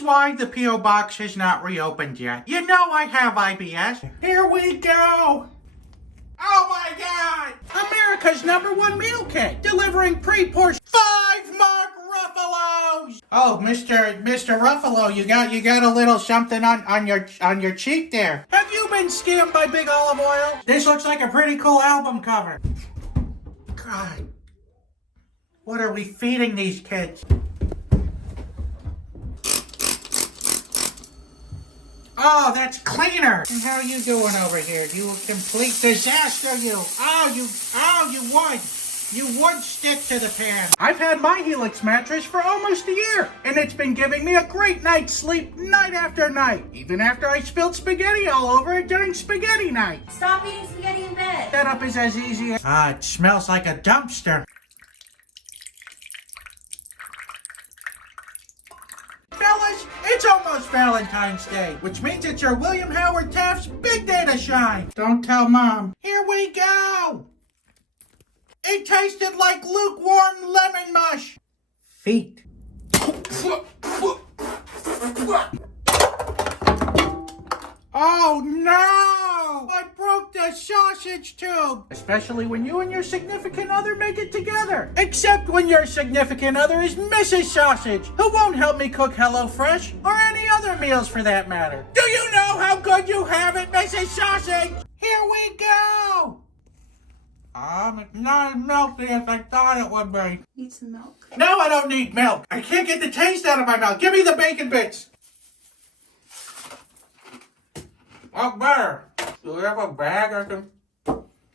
is why the P.O. Box has not reopened yet. You know I have IBS. Here we go. Oh my God! America's #1 meal kit, delivering pre-portioned 5 Mark Ruffalos. Oh, Mr. Ruffalo, you got a little something on your cheek there. Have you been scammed by Big Olive Oil? This looks like a pretty cool album cover. God, what are we feeding these kids? Oh, that's cleaner. And how you doing over here? You a complete disaster, you. You would stick to the pan. I've had my Helix mattress for almost a year, and it's been giving me a great night's sleep night after night, even after I spilled spaghetti all over it during spaghetti night. Stop eating spaghetti in bed. Setup is as easy as... it smells like a dumpster. Fellas, it's almost Valentine's Day, which means it's your William Howard Taft's big day to shine. Don't tell Mom. Here we go. It tasted like lukewarm lemon mush. Feet. Oh no! I broke the sausage tube! Especially when you and your significant other make it together. Except when your significant other is Mrs. Sausage, who won't help me cook HelloFresh or any other meals for that matter. Do you know how good you have it, Mrs. Sausage? Here we go! It's not as milky as I thought it would be. Need some milk. No, I don't need milk. I can't get the taste out of my mouth. Give me the bacon bits. What better? Do we have a bag I can...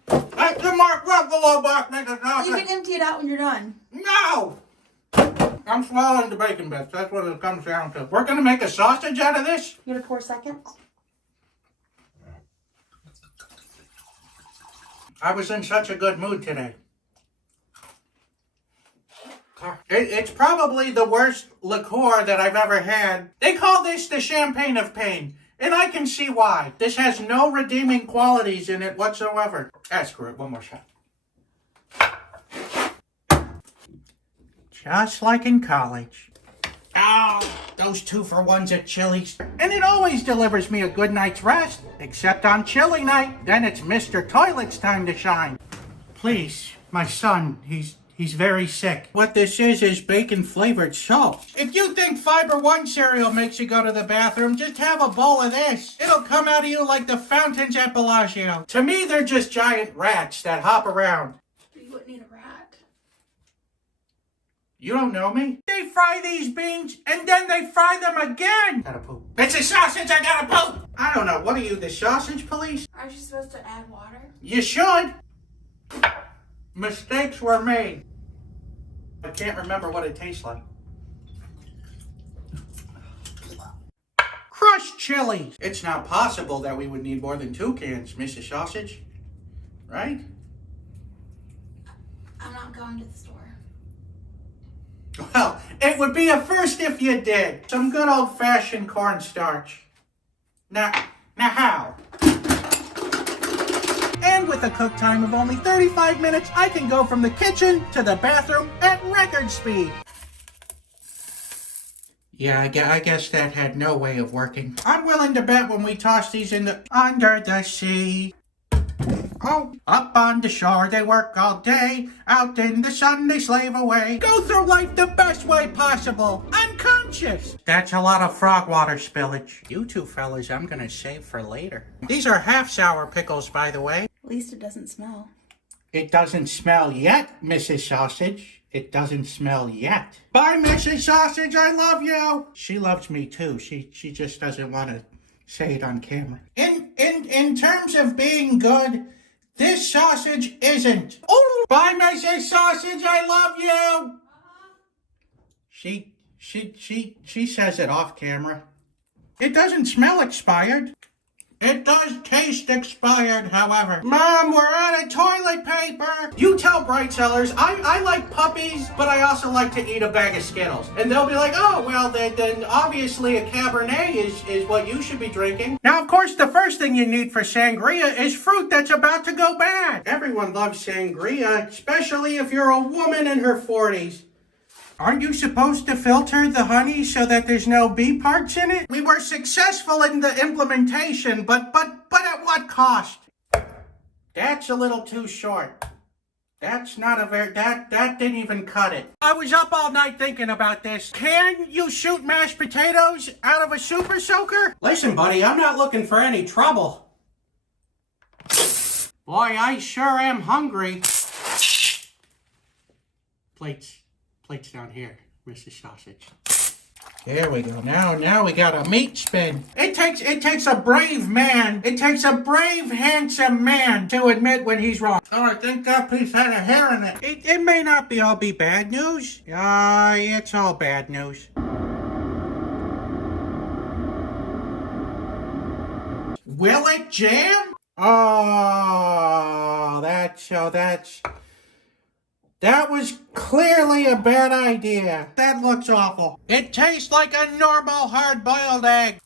That's the Mark Ruffalo box, Mrs. Sausage. You can empty it out when you're done. No! I'm swallowing the bacon bits. That's what it comes down to. We're going to make a sausage out of this? You gonna pour seconds? I was in such a good mood today. It's probably the worst liqueur that I've ever had. They call this the champagne of pain. And I can see why. This has no redeeming qualities in it whatsoever. Screw it. One more shot. Just like in college. Oh, those 2-for-1s at Chili's. And it always delivers me a good night's rest. Except on chilly night. Then it's Mr. Toilet's time to shine. Please, my son, He's very sick. What this is bacon-flavored salt. If you think Fiber One cereal makes you go to the bathroom, just have a bowl of this. It'll come out of you like the fountains at Bellagio. To me, they're just giant rats that hop around. You wouldn't eat a rat. You don't know me? They fry these beans, and then they fry them again. Gotta poop. It's a sausage, I gotta poop! I don't know, what are you, the sausage police? Aren't you supposed to add water? You should. Mistakes were made. I can't remember what it tastes like. Crushed chilies. It's not possible that we would need more than 2 cans, Mrs. Sausage. Right? I'm not going to the store. Well, it would be a first if you did. Some good old-fashioned cornstarch. Now how? And with a cook time of only 35 minutes, I can go from the kitchen to the bathroom at record speed. Yeah, I guess that had no way of working. I'm willing to bet when we toss these under the sea. Oh, up on the shore they work all day. Out in the sun they slave away. Go through life the best way possible. Unconscious. That's a lot of frog water spillage. You two fellas I'm gonna save for later. These are half-sour pickles, by the way. At least it doesn't smell. It doesn't smell yet, Mrs. Sausage. It doesn't smell yet. Bye, Mrs. Sausage. I love you. She loves me too. She just doesn't want to say it on camera. In terms of being good, this sausage isn't. Oh, bye, Mrs. Sausage. I love you. She says it off camera. It doesn't smell expired. It does taste expired, however. Mom, we're out of toilet paper. You tell Bright Sellers, I like puppies, but I also like to eat a bag of Skittles. And they'll be like, oh, well, then obviously a Cabernet is what you should be drinking. Now, of course, the first thing you need for sangria is fruit that's about to go bad. Everyone loves sangria, especially if you're a woman in her 40s. Aren't you supposed to filter the honey so that there's no bee parts in it? We were successful in the implementation, but at what cost? That's a little too short. That's not a very, that didn't even cut it. I was up all night thinking about this. Can you shoot mashed potatoes out of a super soaker? Listen, buddy, I'm not looking for any trouble. Boy, I sure am hungry. Plates down here, Mrs. Sausage. There we go. Now we got a meat spin. It takes a brave man. It takes a brave, handsome man to admit when he's wrong. Oh, I think that piece had a hair in it. It may not all be bad news. It's all bad news. Will it jam? Oh, that was clearly a bad idea. That looks awful. It tastes like a normal hard-boiled egg.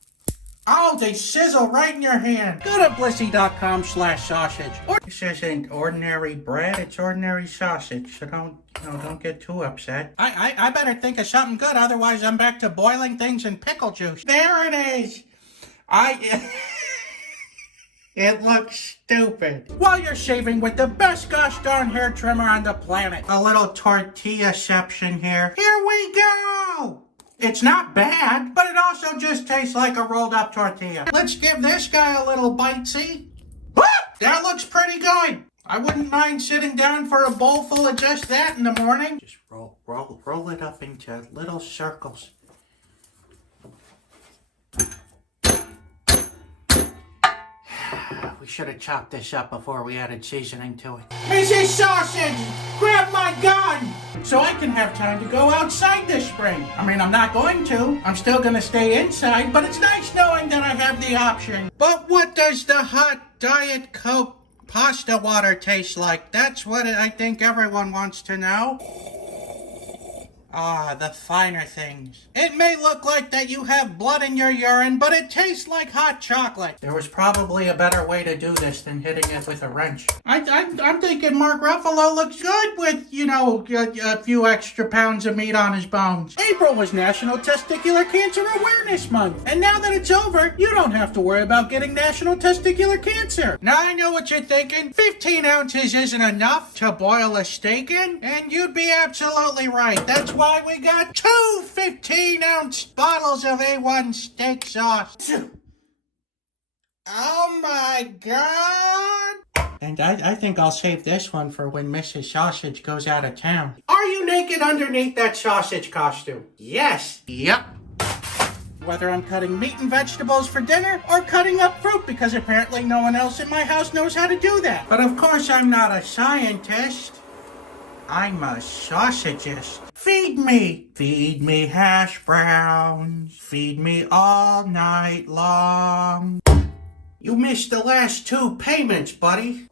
Oh, they sizzle right in your hand. Go to blissy.com/sausage. This isn't ordinary bread, it's ordinary sausage. So don't get too upset. I better think of something good, otherwise I'm back to boiling things in pickle juice. There it is. It looks stupid. While you're shaving with the best gosh darn hair trimmer on the planet. A little tortilla-ception here. Here we go! It's not bad, but it also just tastes like a rolled up tortilla. Let's give this guy a little bite, see? That looks pretty good. I wouldn't mind sitting down for a bowl full of just that in the morning. Just roll it up into little circles. We should have chopped this up before we added seasoning to it. Mrs. Sausage, grab my gun so I can have time to go outside this spring. I mean, I'm not going to. I'm still going to stay inside, but it's nice knowing that I have the option. But what does the hot Diet Coke pasta water taste like? That's what I think everyone wants to know. Ah, the finer things. It may look like that you have blood in your urine, but it tastes like hot chocolate. There was probably a better way to do this than hitting it with a wrench. I'm thinking Mark Ruffalo looks good with, a few extra pounds of meat on his bones. April was National Testicular Cancer Awareness Month. And now that it's over, you don't have to worry about getting National Testicular Cancer. Now I know what you're thinking. 15 ounces isn't enough to boil a steak in? And you'd be absolutely right. That's why we got 2 15-ounce bottles of A1 steak sauce. Oh my God! And I think I'll save this one for when Mrs. Sausage goes out of town. Are you naked underneath that sausage costume? Yes. Yep. Whether I'm cutting meat and vegetables for dinner or cutting up fruit because apparently no one else in my house knows how to do that. But of course I'm not a scientist. I'm a sausagist. Feed me hash browns. Feed me all night long. You missed the last 2 payments, buddy.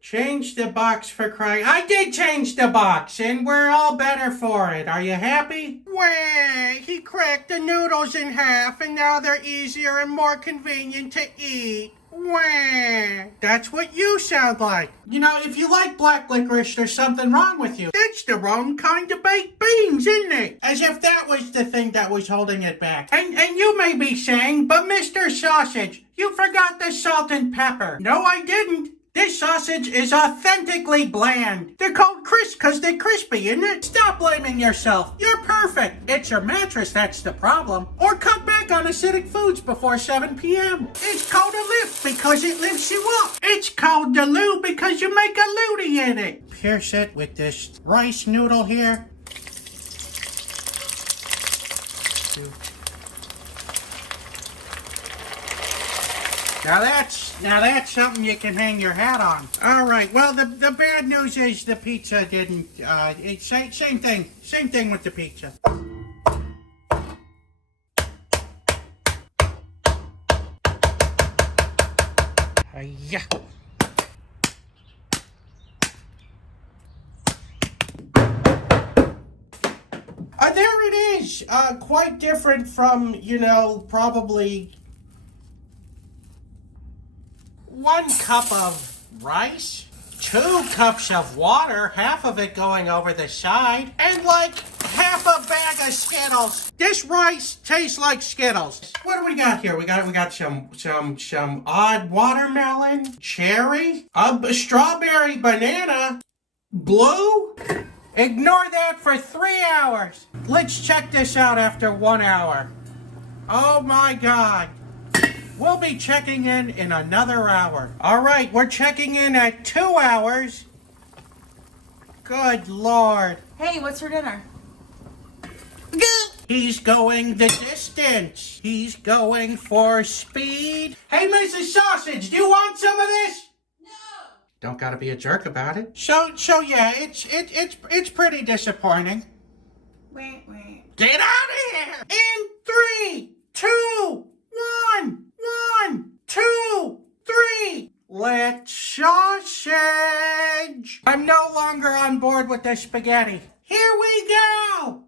Change the box for crying. I did change the box, and we're all better for it. Are you happy? Wait, he cracked the noodles in half, and now they're easier and more convenient to eat. Wah. That's what you sound like. If you like black licorice, there's something wrong with you. It's the wrong kind of baked beans, isn't it? As if that was the thing that was holding it back. And you may be saying, but Mr. Sausage, you forgot the salt and pepper. No, I didn't. This sausage is authentically bland. They're called crisp because they're crispy, isn't it? Stop blaming yourself. You're perfect. It's your mattress that's the problem. Or cut back on acidic foods before 7 p.m. It's called a lift because it lifts you up. It's called the loo because you make a lootie in it. Pierce it with this rice noodle here. Now that's something you can hang your hat on. All right. Well, the bad news is the pizza didn't. Same thing with the pizza. Yeah. There it is. Quite different from probably 1 cup of rice. 2 cups of water, half of it going over the side, and like half a bag of Skittles. This rice tastes like Skittles. What do we got here? We got some odd watermelon, cherry, a strawberry, banana, blue. Ignore that for 3 hours. Let's check this out after 1 hour. Oh my God. We'll be checking in another hour. All right, we're checking in at 2 hours. Good Lord. Hey, what's for dinner? He's going the distance. He's going for speed. Hey, Mrs. Sausage, do you want some of this? No. Don't gotta be a jerk about it. So yeah, it's pretty disappointing. Wait. Get out of here! In 3, 2, 1, 1, 2, 3. Let's sausage. I'm no longer on board with the spaghetti. Here we go.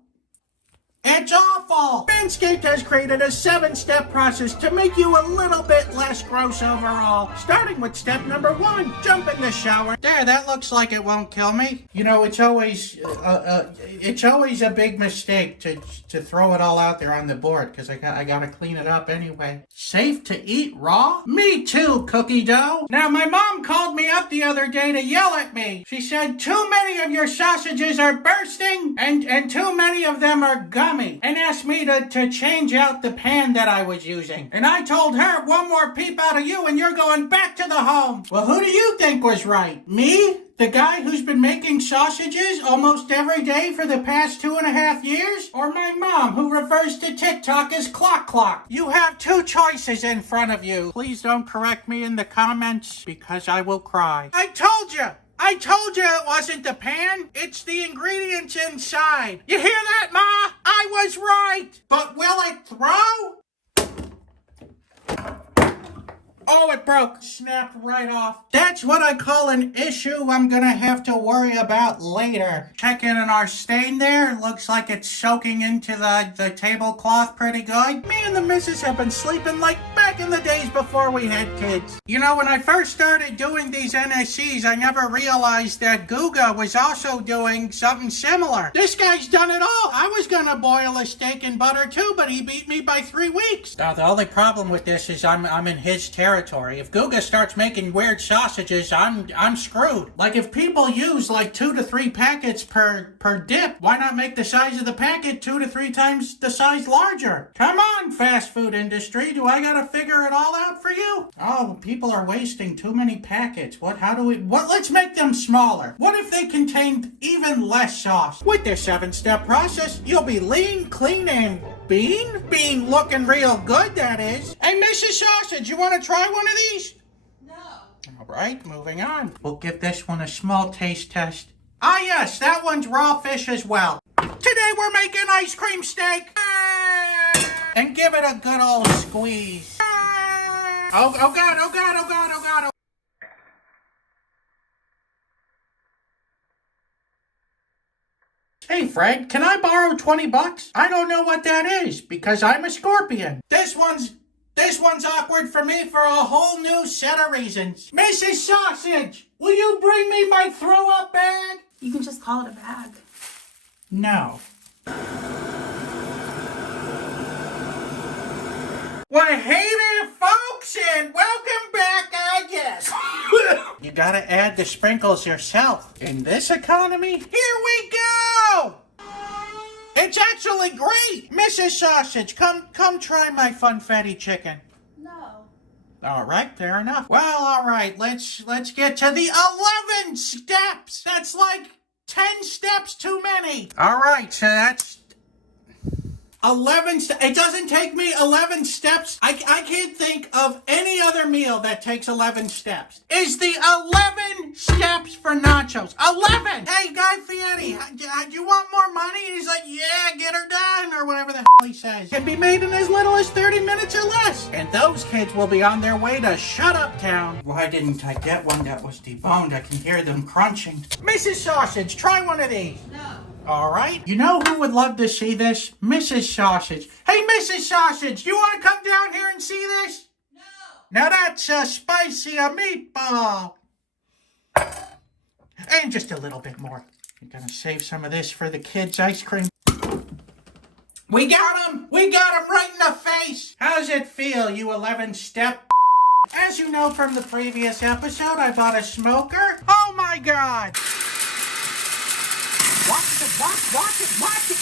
It's awful! Manscaped has created a 7-step process to make you a little bit less gross overall. Starting with step number 1, jump in the shower. There, that looks like it won't kill me. You know, it's always a big mistake to throw it all out there on the board, because I gotta clean it up anyway. Safe to eat raw? Me too, cookie dough. Now, my mom called me up the other day to yell at me. She said, too many of your sausages are bursting, and too many of them are gummy. And asked me to change out the pan that I was using. And I told her, one more peep out of you and you're going back to the home. Well, who do you think was right? Me? The guy who's been making sausages almost every day for the past 2.5 years? Or my mom, who refers to TikTok as Clock? You have 2 choices in front of you. Please don't correct me in the comments, because I will cry. I told you it wasn't the pan. It's the ingredients inside. You hear that, Ma? I was right. But will it throw? Oh, it broke. Snapped right off. That's what I call an issue I'm gonna have to worry about later. Check in on our stain there. Looks like it's soaking into the tablecloth pretty good. Me and the missus have been sleeping like back in the days before we had kids. You know, when I first started doing these NSCs, I never realized that Guga was also doing something similar. This guy's done it all. I was gonna boil a steak in butter too, but he beat me by 3 weeks. Now, the only problem with this is I'm in his territory. If Guga starts making weird sausages, I'm screwed. Like, if people use like 2 to 3 packets per dip, why not make the size of the packet 2 to 3 times the size larger? Come on, fast food industry. Do I gotta figure it all out for you? Oh, people are wasting too many packets. Let's make them smaller. What if they contained even less sauce? With this 7-step process, you'll be lean, clean, and bean looking real good, that is. Hey, Mrs. Sausage, you want to try one of these? No. All right, moving on. We'll give this one a small taste test. Ah, yes, that one's raw fish as well. Today we're making ice cream steak. And give it a good old squeeze. Oh God. Hey, Fred, can I borrow $20? I don't know what that is, because I'm a scorpion. This one's awkward for me for a whole new set of reasons. Mrs. Sausage, will you bring me my throw-up bag? You can just call it a bag. No. Well, hey there, folks, and welcome back, I guess. You gotta add the sprinkles yourself. In this economy, here we go! It's actually great! Mrs. Sausage, come try my funfetti chicken. No. All right, fair enough. Well, all right, let's get to the 11 steps. That's like 10 steps too many. All right, so that's 11 steps. It doesn't take me 11 steps. I can't think of any other meal that takes 11 steps. Is the 11 steps for nachos. 11! Hey, Guy Fieri, do you want more money? He's like, yeah, get her done, or whatever the hell he says. Can be made in as little as 30 minutes or less. And those kids will be on their way to Shut Up Town. Why didn't I get one that was deboned? I can hear them crunching. Mrs. Sausage, try one of these. No. All right. You know who would love to see this? Mrs. Sausage. Hey, Mrs. Sausage, you want to come down here and see this? No. Now that's a spicy meatball. And just a little bit more. I'm gonna save some of this for the kids' ice cream. We got him! We got him right in the face! How's it feel, you 11-step? As you know from the previous episode, I bought a smoker. Oh my god! Watch it, watch it, watch it,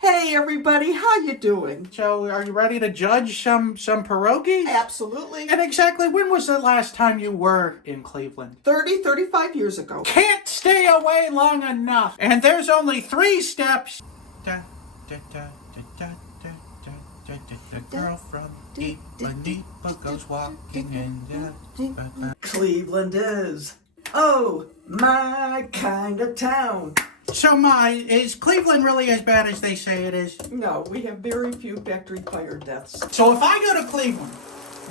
Hey everybody, how you doing? So, are you ready to judge some pierogies? Absolutely. And exactly when was the last time you were in Cleveland? 35 years ago. Can't stay away long enough. And there's only 3 steps. The girl from Ipanema goes walking in. Cleveland is, oh, my kind of town. So, is Cleveland really as bad as they say it is? No, we have very few factory fire deaths. So if I go to Cleveland,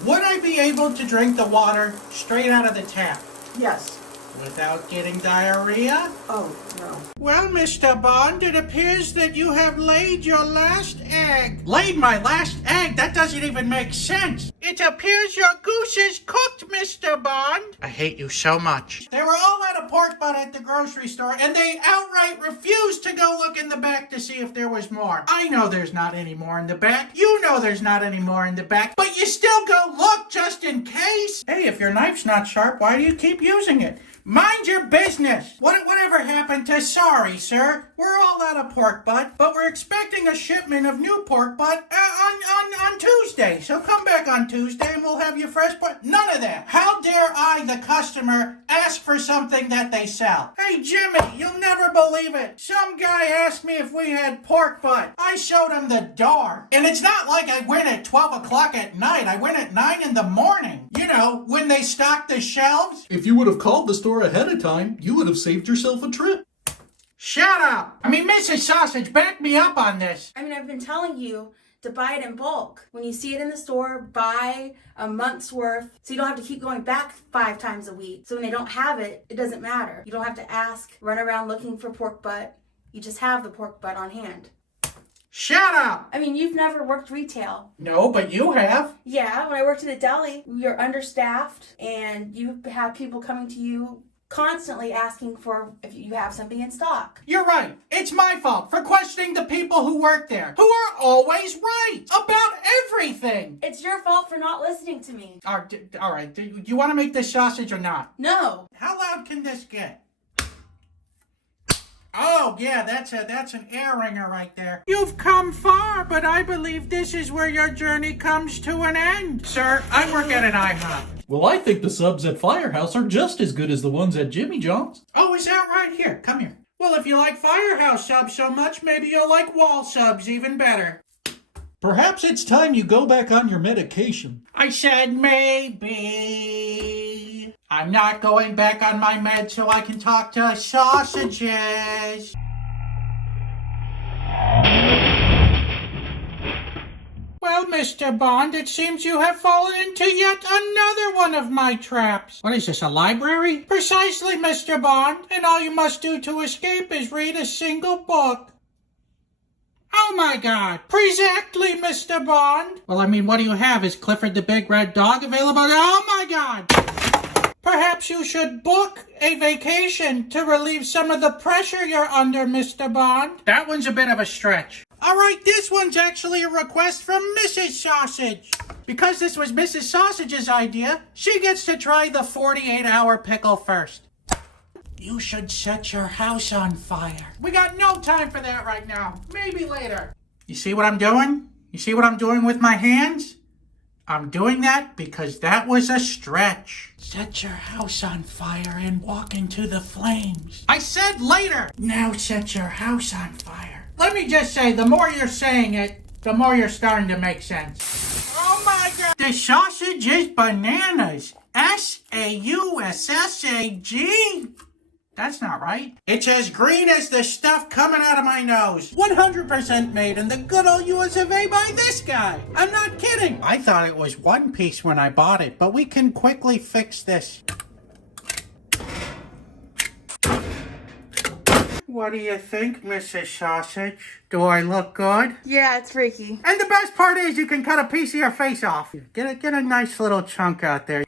would I be able to drink the water straight out of the tap? Yes. Without getting diarrhea? Oh, no. Well, Mr. Bond, it appears that you have laid your last egg. Laid my last egg? That doesn't even make sense. It appears your goose is cooked, Mr. Bond. I hate you so much. They were all out of pork butt at the grocery store, and they outright refused to go look in the back to see if there was more. I know there's not any more in the back. You know there's not any more in the back, but you still go look just in case. Hey, if your knife's not sharp, why do you keep using it? Mind your business! Whatever happened to sorry, sir? We're all out of pork butt, but we're expecting a shipment of new pork butt on Tuesday. So come back on Tuesday and we'll have you fresh butt. None of that. How dare I, the customer, ask for something that they sell? Hey, Jimmy, you'll never believe it. Some guy asked me if we had pork butt. I showed him the door. And it's not like I went at 12 o'clock at night. I went at 9 in the morning. You know, when they stock the shelves. If you would have called the store ahead of time, you would have saved yourself a trip. Shut up! I mean, Mrs. Sausage, back me up on this. I mean, I've been telling you to buy it in bulk. When you see it in the store, buy a month's worth so you don't have to keep going back 5 times a week. So when they don't have it, it doesn't matter. You don't have to ask, run around looking for pork butt. You just have the pork butt on hand. Shut up! I mean, you've never worked retail. No, but you have. Yeah, when I worked at a deli, you're understaffed and you have people coming to you constantly asking for if you have something in stock. You're right. It's my fault for questioning the people who work there, who are always right about everything. It's your fault for not listening to me. All right. Do you want to make this sausage or not? No. How loud can this get? Oh, yeah, that's an air ringer right there. You've come far, but I believe this is where your journey comes to an end. Sir, I work at an IHOP. Well, I think the subs at Firehouse are just as good as the ones at Jimmy John's. Oh, is that right? Here, come here. Well, if you like Firehouse subs so much, maybe you'll like wall subs even better. Perhaps it's time you go back on your medication. I said maybe. I'm not going back on my meds so I can talk to sausages. Well, Mr. Bond, it seems you have fallen into yet another one of my traps. What is this, a library? Precisely, Mr. Bond. And all you must do to escape is read a single book. Oh my god. Precisely, Mr. Bond. Well, I mean, what do you have? Is Clifford the Big Red Dog available? Oh my god. Perhaps you should book a vacation to relieve some of the pressure you're under, Mr. Bond. That one's a bit of a stretch. All right, this one's actually a request from Mrs. Sausage. Because this was Mrs. Sausage's idea, she gets to try the 48-hour pickle first. You should set your house on fire. We got no time for that right now. Maybe later. You see what I'm doing? You see what I'm doing with my hands? I'm doing that because that was a stretch. Set your house on fire and walk into the flames. I said later. Now set your house on fire. Let me just say, the more you're saying it, the more you're starting to make sense. Oh my god. The sausage is bananas. S-A-U-S-S-A-G. That's not right. It's as green as the stuff coming out of my nose. 100% made in the good old US of A by this guy. I'm not kidding. I thought it was one piece when I bought it, but we can quickly fix this. What do you think, Mrs. Sausage? Do I look good? Yeah, it's freaky. And the best part is you can cut a piece of your face off. Get a nice little chunk out there.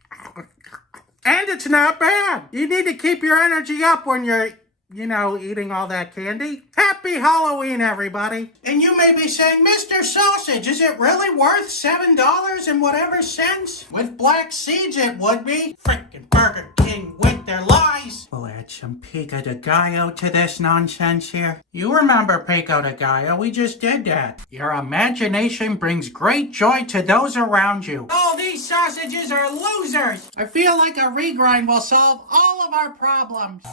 And it's not bad. You need to keep your energy up when you're, eating all that candy. Happy Halloween, everybody. And you may be saying, Mr. Sausage, is it really worth $7 and whatever cents? With black seeds, it would be. Frickin' Burger King with their lies. We'll add some pico de gallo to this nonsense here. You remember pico de gallo, we just did that. Your imagination brings great joy to those around you. All these sausages are losers. I feel like a regrind will solve all of our problems.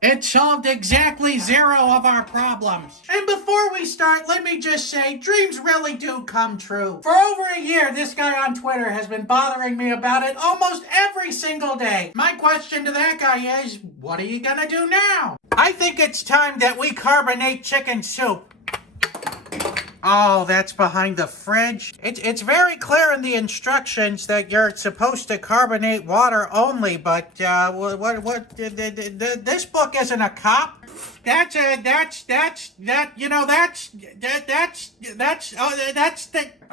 It solved exactly 0 of our problems. And before we start, let me just say, dreams really do come true. For over a year, this guy on Twitter has been bothering me about it almost every single day. My question to that guy is, what are you gonna do now? I think it's time that we carbonate chicken soup. Oh, that's behind the fridge. It's very clear in the instructions that you're supposed to carbonate water only, but this book isn't a cop. That's all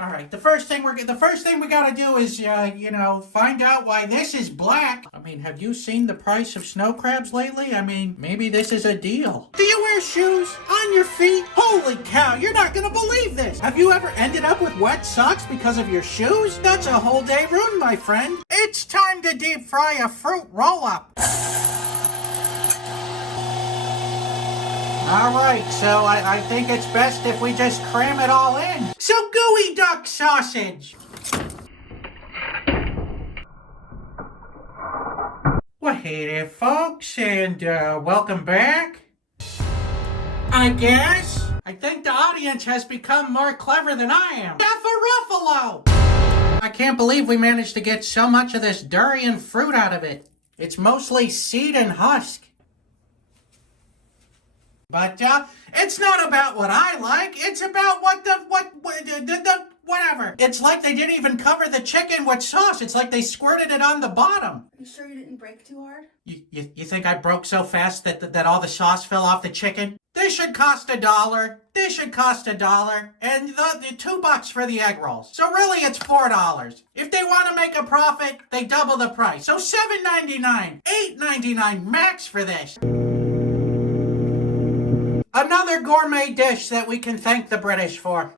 right. The first thing we gotta do is find out why this is black. I mean, have you seen the price of snow crabs lately? I mean, maybe this is a deal. Do you wear shoes on your feet? Holy cow, you're not gonna believe this. Have you ever ended up with wet socks because of your shoes? That's a whole day ruined, my friend. It's time to deep fry a fruit roll-up. All right, so I think it's best if we just cram it all in. So gooey duck sausage. Well, hey there, folks, and welcome back. I guess. I think the audience has become more clever than I am. Chef Ruffalo! I can't believe we managed to get so much of this durian fruit out of it. It's mostly seed and husk. But it's not about what I like. It's about whatever. It's like they didn't even cover the chicken with sauce. It's like they squirted it on the bottom. You sure you didn't break too hard? You think I broke so fast that all the sauce fell off the chicken? This should cost $1. This should cost $1. And the $2 for the egg rolls. So really it's $4. If they want to make a profit, they double the price. So $7.99, $8.99 max for this. Another gourmet dish that we can thank the British for.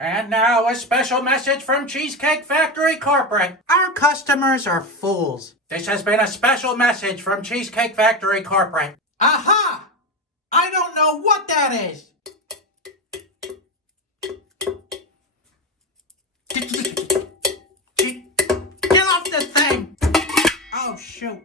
And now a special message from Cheesecake Factory Corporate. Our customers are fools. This has been a special message from Cheesecake Factory Corporate. Aha! I don't know what that is.